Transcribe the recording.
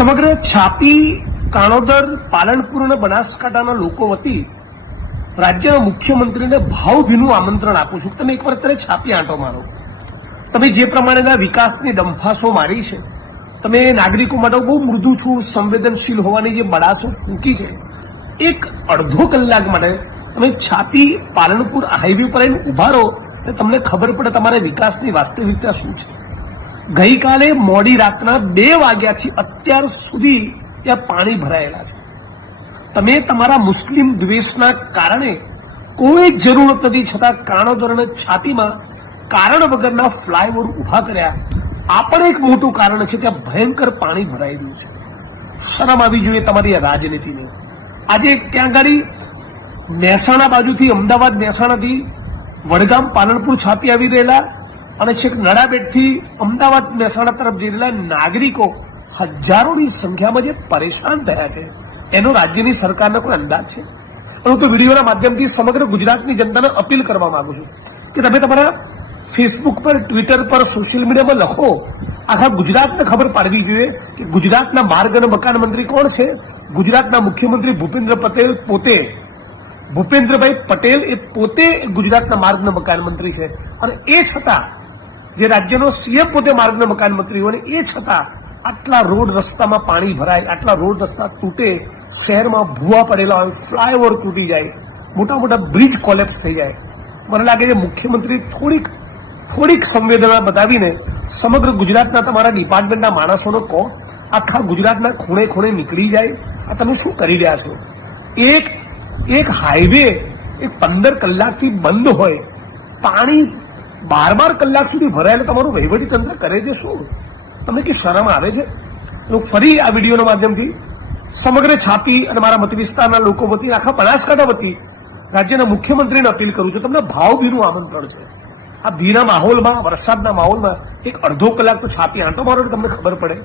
સમગ્ર છાપી કાણોદર પાલનપુર અને બનાસકાંઠાના લોકો વતી રાજ્યના મુખ્યમંત્રીને ભાવભીનું આમંત્રણ આપું છું. તમે એકવાર અત્યારે છાપી આંટો મારો. તમે જે પ્રમાણેના વિકાસની ડંફાસો મારી છે, તમે નાગરિકો માટે બહુ મૃદુ છું, સંવેદનશીલ હોવાની જે બડાસો ફૂંકી છે, એક અડધો કલાક માટે તમે છાપી પાલનપુર હાઈવે પર આવીને ઉભા રહો એટલે તમને ખબર પડે તમારે વિકાસની વાસ્તવિકતા શું છે. ગઈકાલે મોડી રાતના 2 વાગ્યાથી અત્યાર સુધી ત્યાં પાણી ભરાયેલા છે. તમે તમારા મુસ્લિમ દ્વેષના કારણે કોઈ જરૂરત નથી છતાં કાણોદર અને છાપીમાં કારણ વગરના ફ્લાયઓવર ઉભા કર્યા. આ પણ એક મોટું કારણ છે. ત્યાં ભયંકર પાણી ભરાઈ રહ્યું છે. શરમ આવી જોઈએ તમારી આ રાજનીતિને. આજે ત્યાં ગાડી મહેસાણા બાજુથી, અમદાવાદ મહેસાણાથી વડગામ પાલનપુર છાપી આવી રહેલા અને છેક નડાબેટથી અમદાવાદ મહેસાણા તરફ જઈ રહેલા નાગરિકો હજારોની સંખ્યામાં જે પરેશાન થયા છે એનો રાજ્યની સરકારને કોઈ અંદાજ છે? હું તો વિડીયોના માધ્યમથી સમગ્ર ગુજરાતની જનતાને અપીલ કરવા માંગુ છું કે તમે તમારા ફેસબુક પર, ટ્વિટર પર, સોશિયલ મીડિયામાં લખો. આખા ગુજરાતને ખબર પાડવી જોઈએ કે ગુજરાતના માર્ગ અને મકાન મંત્રી કોણ છે. ગુજરાતના મુખ્યમંત્રી ભૂપેન્દ્રભાઈ પટેલ એ પોતે ગુજરાતના માર્ગ અને મકાન મંત્રી છે. અને એ છતાં જે રાજ્યનો સીએમ પોતે માર્ગ અને મકાન મંત્રી હોય, એ છતાં આટલા રોડ રસ્તામાં પાણી ભરાય, આટલા રોડ રસ્તા તૂટે, શહેરમાં ભૂવા પડેલા હોય, ફ્લાયઓવર તૂટી જાય, મોટા મોટા બ્રિજ કોલેપ્સ થઈ જાય. મને લાગે છે મુખ્યમંત્રી થોડીક સંવેદના બતાવીને સમગ્ર ગુજરાતના તમારા ડિપાર્ટમેન્ટના માણસોનો કહો, આખા ગુજરાતના ખૂણે ખૂણે નીકળી જાય. આ તમે શું કરી રહ્યા છો? એક હાઈવે 15 કલાકથી બંધ હોય, પાણી 12 કલાક સુધી ભરાયેલું, તમારું વહીવટી તંત્ર કરે છે શું? તમને કે શરમ આવે છે? હું ફરી આ વિડીયોના માધ્યમથી સમગ્ર છાપી અને મારા મત વિસ્તારના લોકો વતી, આખા બનાસકાંઠા વતી રાજ્યના મુખ્યમંત્રીને અપીલ કરું છું. તમને ભાવભીનું આમંત્રણ છે. આ ભીના માહોલમાં, વરસાદના માહોલમાં એક અડધો કલાક તો છાપી આંટો મારો, તમને ખબર પડે.